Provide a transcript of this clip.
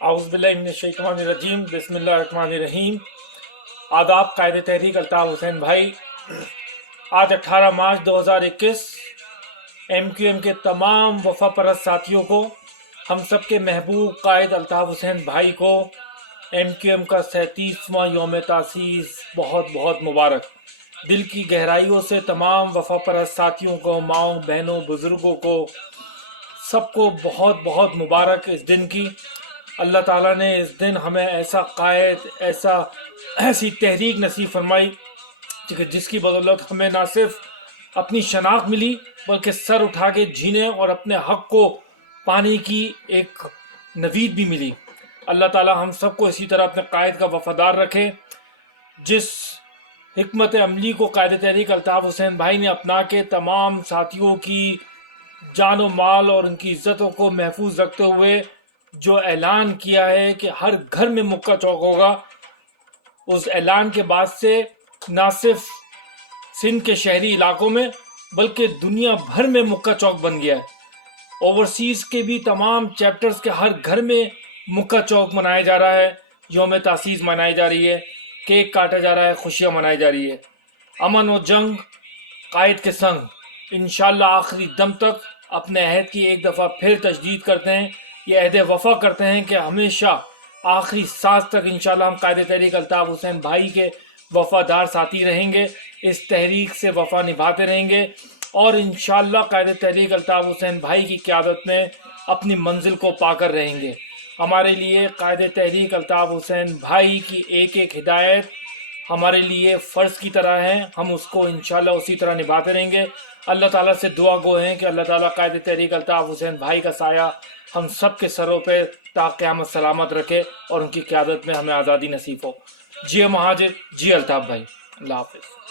आउज़ बिल्लाहि मिनश्शैतानिर्रजीम बिस्मिल्लाहिर्रहमानिर्रहीम। आदाब कायदे तहरीक अल्ताफ़ हुसैन भाई। आज 18 मार्च 2021 MQM के तमाम वफा परस्त साथियों को, हम सब के महबूब कायद अल्ताफ़ हुसैन भाई को MQM का 37वां यौम तासीस बहुत बहुत मुबारक। दिल की गहराइयों से तमाम वफा परस्त साथियों को, माओं बहनों बुज़ुर्गों को, सबको बहुत बहुत मुबारक इस दिन की। अल्लाह ताला ने इस दिन हमें ऐसा कायद, ऐसी तहरीक नसीब फरमाई कि जिसकी बदौलत हमें ना सिर्फ अपनी शनाख्त मिली बल्कि सर उठा के जीने और अपने हक को पाने की एक नवीद भी मिली। अल्लाह ताला हम सबको इसी तरह अपने कायद का वफादार रखे। जिस हिकमत अमली को कायद तहरीक अल्ताफ़ हुसैन भाई ने अपना के तमाम साथियों की जान व माल और उनकी इज्जतों को महफूज रखते हुए जो ऐलान किया है कि हर घर में मुक्का चौक होगा, उस ऐलान के बाद से ना सिर्फ सिंध के शहरी इलाकों में बल्कि दुनिया भर में मुक्का चौक बन गया है। ओवरसीज़ के भी तमाम चैप्टर्स के हर घर में मुक्का चौक मनाया जा रहा है, यौम तासीस मनाई जा रही है, केक काटा जा रहा है, खुशियाँ मनाई जा रही है। अमन व जंग कायद के संग इंशाअल्लाह आखिरी दम तक अपने अहद की एक दफ़ा फिर तजदीद करते हैं। ये अहद वफ़ा करते हैं कि हमेशा आखिरी सांस तक इंशाअल्लाह हम कायद तहरीक अल्ताफ़ हुसैन भाई के वफ़ादार साथी रहेंगे, इस तहरीक से वफ़ा निभाते रहेंगे और इंशाअल्लाह कायद तहरीक अल्ताफ़ हुसैन भाई की क़यादत में अपनी मंजिल को पाकर रहेंगे। हमारे लिए कायद तहरीक अल्ताफ़ हुसैन भाई की एक एक हिदायत हमारे लिए फ़र्ज़ की तरह है, हम उसको इंशाअल्लाह उसी तरह निभाते रहेंगे। अल्लाह ताला से दुआ गो हैं कि अल्लाह ताला कायद तहरीक अल्ताफ़ हुसैन भाई का साया हम सब के सरों पे ता क़यामत सलामत रखे और उनकी क़यादत में हमें आज़ादी नसीब हो। जी महाजिर, जी अल्ताफ़ भाई, अल्लाह हाफ़िज़।